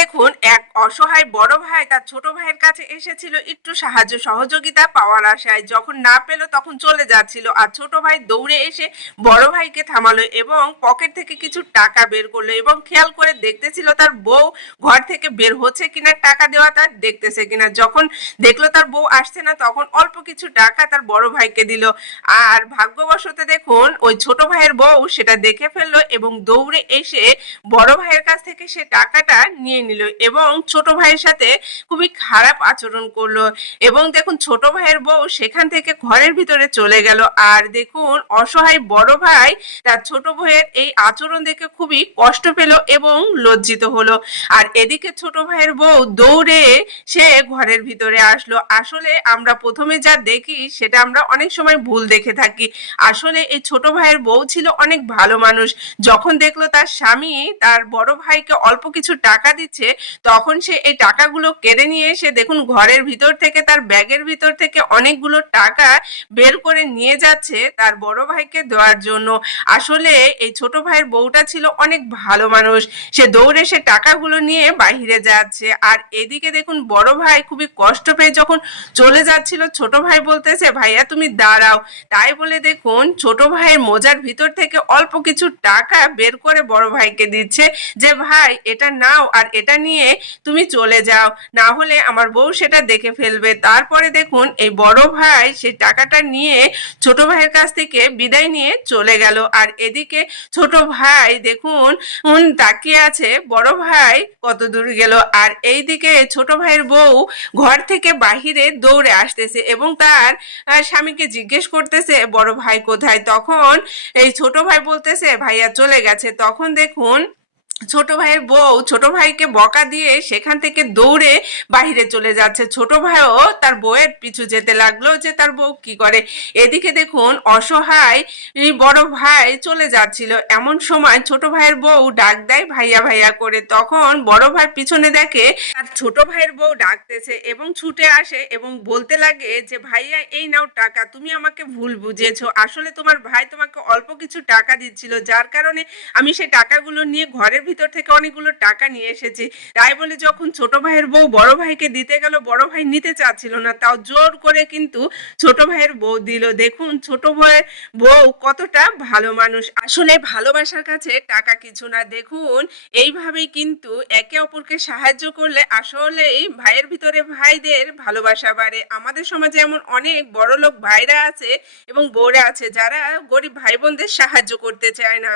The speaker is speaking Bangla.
দেখুন এক অসহায় বড় ভাই তার ছোট ভাইয়ের কাছে এসেছিল একটু সাহায্য সহযোগিতা পাওয়ার আশায়। যখন না পেল তখন চলে যাচ্ছিল, আর ছোট ভাই দৌড়ে এসে বড় ভাইকে থামালো এবং পকেট থেকে কিছু টাকা বের করলো এবং খেয়াল করে দেখতেছিল তার বউ ঘর থেকে বের হচ্ছে কিনা, টাকা দেওয়া তার দেখতেছে কিনা। যখন দেখলো তার বউ আসছে না তখন অল্প কিছু টাকা তার বড় ভাইকে দিল। আর ভাগ্যবশত দেখুন ওই ছোট ভাইয়ের বউ সেটা দেখে ফেললো এবং দৌড়ে এসে বড় ভাইয়ের কাছ থেকে সে টাকাটা নিয়ে নিল এবং ছোট ভাইয়ের সাথে খুবই খারাপ আচরণ করলো। এবং দেখুন ছোট ভাইয়ের বউ সেখান থেকে ঘরের ভিতরে চলে গেল। আর দেখুন অসহায় বড় ভাই তার ছোট ভাইয়ের এই আচরণ দেখে খুবই কষ্ট পেল এবং লজ্জিত হলো। আর এদিকে ছোট ভাইয়ের বউ দৌড়ে সে ঘরের ভিতরে আসলো। আসলে আমরা প্রথমে যা দেখি সেটা আমরা অনেক সময় ভুল দেখে থাকি। আসলে এই ছোট ভাইয়ের বউ ছিল অনেক ভালো মানুষ। যখন দেখলো তার স্বামী তার বড় ভাইকে অল্প কিছু টাকা দিচ্ছে, তখন সে এই টাকাগুলো কেড়ে নিয়ে এসে দেখুন ঘরের ভিতর থেকে তার ব্যাগের ভিতর থেকে অনেকগুলো টাকা বের করে নিয়ে যাচ্ছে তার বড় ভাইকে দেওয়ার জন্য। আসলে এই ছোট ভাইয়ের বউটা ছিল অনেক ভালো মানুষ। সে দৌড়ে সে টাকাগুলো নিয়ে বাহিরে যাচ্ছে। আর এদিকে দেখুন বড় ভাই খুবই কষ্ট পেয়ে যখন চলে যাচ্ছিল, ছোট ভাই বলতেছে ভাইয়া তুমি দাঁড়াও। তাই বলে দেখুন ছোট ভাইয়ের মোজার ভিতর থেকে অল্প কিছু টাকা বের করে বড় ভাইকে দিচ্ছে যে ভাই এটা নাও আর এটা নিয়ে তুমি চলে যাও, না হলে আমার বউ সেটা দেখে ফেলবে। তারপরে দেখুন এই বড় ভাই সেই টাকাটা নিয়ে ছোট ভাইয়ের কাছ থেকে বিদায় নিয়ে চলে গেল। আর এদিকে ছোট ভাই দেখুন তাকিয়ে আছে বড় ভাই কত দূর গেল। আর এইদিকে ছোট ভাইয়ের বউ ঘর থেকে বাহিরে দৌড়ে আসতেছে এবং তার স্বামীকে জিজ্ঞেস করতেছে বড় ভাই কোথায়। তখন এই ছোট ভাই বলতেছে ভাইয়া চলে গেছে। তখন দেখুন ছোট ভাইয়ের বউ ছোট ভাইকে বকা দিয়ে সেখান থেকে দৌড়ে বাহিরে চলে যাচ্ছে। ছোট ভাইও তার বউয়ের পিছু যেতে লাগলো যে তার বউ কি করে। এদিকে দেখুন অসহায় বড় ভাই চলে যাচ্ছিল, এমন সময় ছোট ভাইয়ের বউ ডাক দেয় ভাইয়া ভাইয়া করে। তখন বড় ভাই পিছনে দেখে তার ছোট ভাইয়ের বউ ডাকতেছে এবং ছুটে আসে এবং বলতে লাগে যে ভাইয়া এই নাও টাকা, তুমি আমাকে ভুল বুঝিয়েছো। আসলে তোমার ভাই তোমাকে অল্প কিছু টাকা দিচ্ছিল, যার কারণে আমি সেই টাকাগুলো নিয়ে ঘরের ভিতর থেকে অনেকগুলো টাকা নিয়ে এসেছি। তাই বলে যখন ছোট ভাইয়ের বউ বড় ভাইকে দিতে গেল, বড় ভাই নিতে চাচ্ছিল না, তাও জোর করে কিন্তু ছোট ভাইয়ের বউ দিল। দেখুন ছোট ভাইয়ের বউ কতটা ভালো মানুষ। আসলে ভালোবাসার কাছে টাকা কিছু না। দেখুন এইভাবেই কিন্তু একে অপরকে সাহায্য করলে আসলেই ভাইয়ের ভিতরে ভাইদের ভালোবাসা বাড়ে। আমাদের সমাজে এমন অনেক বড়লোক ভাইরা আছে এবং বউরা আছে যারা গরিব ভাই বোনদের সাহায্য করতে চায় না।